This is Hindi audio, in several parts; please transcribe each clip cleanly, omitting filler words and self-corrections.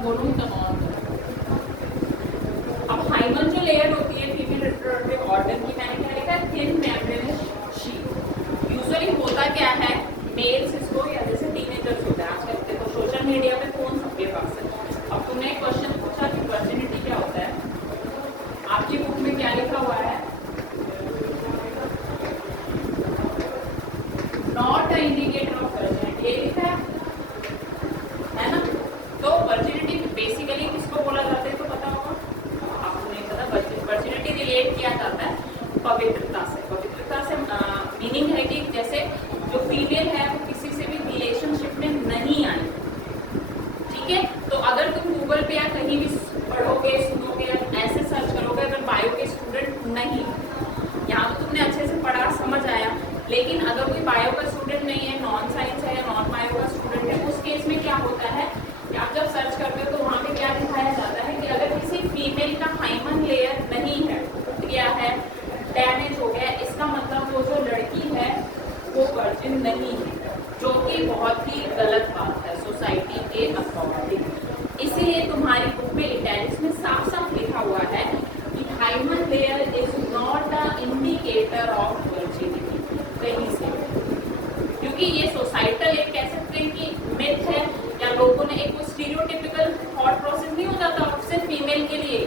मैं बोलूँ तो नॉन। अब हाइमन जो लेयर होती है फीमेल रिप्रोडक्टिव ऑर्गन की, मैंने क्या लिखा है, थिन मेम्ब्रेनस शीट। यूजुअली होता क्या है, मेल्स इसको या जैसे टीनेजर्स होता है आजकल देखो सोशल मीडिया पे फोन सबके पास है। अब तुमने एक क्वेश्चन पूछा कि वर्जिनिटी क्या होता है, आपकी बुक में क्या लिखा हुआ है, not a indicator of virginity, ये लिखा है ना। तो वर्जिनिटी बेसिकली किसको बोला जाता है तो पता होगा आपको, नहीं पता। वर्जिनिटी रिलेट किया जाता है पवित्रता से। पवित्रता से मीनिंग है कि जैसे जो फीमेल है वो किसी से भी रिलेशनशिप में नहीं आई, ठीक है। तो अगर तुम गूगल पे या कहीं भी पढ़ोगे सुनोगे ऐसे सर्च करोगे, अगर बायो के स्टूडेंट नहीं, यहाँ तो तुमने अच्छे से पढ़ा समझ आया, लेकिन अगर कोई बायो का स्टूडेंट नहीं है, नॉन साइंस है या नॉन बायो का स्टूडेंट है, उस केस में क्या होता है कि आप जब सर्च करते हो तो वहाँ पे क्या दिखाया जाता है कि अगर किसी फीमेल का हाइमन लेयर नहीं है, क्या है, डैमेज हो गया, इसका मतलब वो जो लड़की है वो वर्जिन नहीं है, जो कि बहुत ही गलत बात है सोसाइटी के अकॉर्डिंग। इसीलिए तुम्हारी बुक में इटैलिक्स में साफ साफ लिखा हुआ है कि hymen layer is not a indicator of virginity, कहीं से, क्योंकि ये सोसाइटल एक कह सकते हैं कि मिथ है, या लोगों ने एक स्टीरियोटिपिकल थॉट प्रोसेस नहीं हो जाता सिर्फ फीमेल के लिए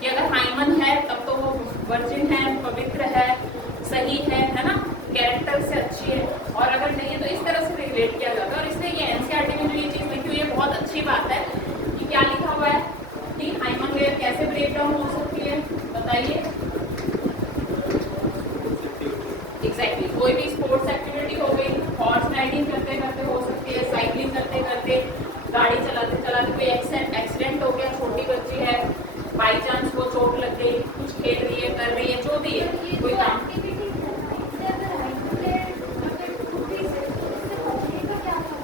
कि अगर हाइमन है तब तो वो वर्जिन है, पवित्र है, सही है ना, कैरेक्टर से अच्छी है, और अगर नहीं है तो इस तरह से रिलेट किया जाता है। और इसलिए ये एनसीईआरटी में जो ये चीज लिखी हुई है बहुत अच्छी बात है कि क्या लिखा हुआ है कि हाइमन लेयर कैसे ब्रेक डाउन हो सकती है, बताइए। एग्जैक्टली, कोई भी स्पोर्ट्स एक्टिविटी हो गई, हॉर्स राइडिंग करते करते हो सकती है, साइकिलिंग करते करते, गाड़ी चलाते चलाते कोई एक्सीडेंट हो गया, छोटी बच्ची है, बाई चांस वो चोट लग गई, कुछ खेल रही है, कर रही है, जो भी है कोई काम,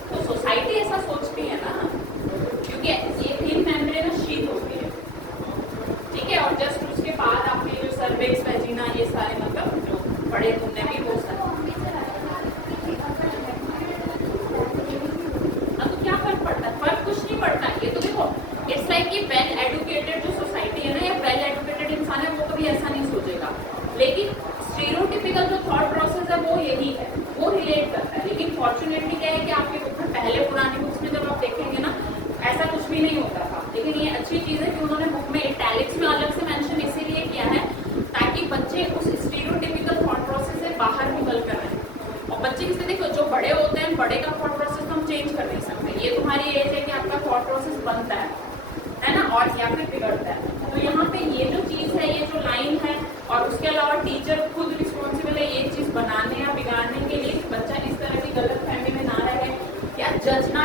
तो सोसाइटी ऐसा सोचती है ना, क्योंकि ये थिन मेम्ब्रेनस शीट होती है, ठीक है। और जस्ट उसके बाद आपने जो सर्विक्स, वेजिना, ये सारे मतलब जो बड़े तुमने भी वो सब, तो क्या फर्क पड़ता है, फर्क कुछ नहीं पड़ता। ये तो देखो इट्स लाइक कि वेल एजुकेटेड जो सोसाइटी है ना, या वेल एजुकेटेड इंसान है वो कभी ऐसा नहीं सोचेगा, लेकिन स्टीरियोटिपिकल जो थॉट प्रोसेस है वो यही है, वो रिलेट करता है। लेकिन फॉर्चुनेटली क्या है कि आपकी बुक में पहले पुरानी बुक्स में जब आप देखेंगे ना ऐसा कुछ भी नहीं होता था, लेकिन ये अच्छी चीज है कि उन्होंने बुक में इटैलिक्स में अलग से मेंशन इसीलिए किया है ताकि बच्चे उस स्टीरियोटिपिकल थॉट प्रोसेस से बाहर निकल कर आए। और बच्चे किसी देखो जो बड़े होते हैं, बड़े का थॉट प्रोसेस हम चेंज कर नहीं सकते, ये तुम्हारी एज है कि आपका थॉट प्रोसेस बनता है ना, और या फिर बिगड़ता है। तो यहाँ पे ये जो चीज है, ये जो लाइन है, और उसके अलावा टीचर खुद रिस्पॉन्सिबल है ये चीज बनाने या बिगाड़ने के लिए, बच्चा इस तरह की गलत फहमी में ना रहे या जज ना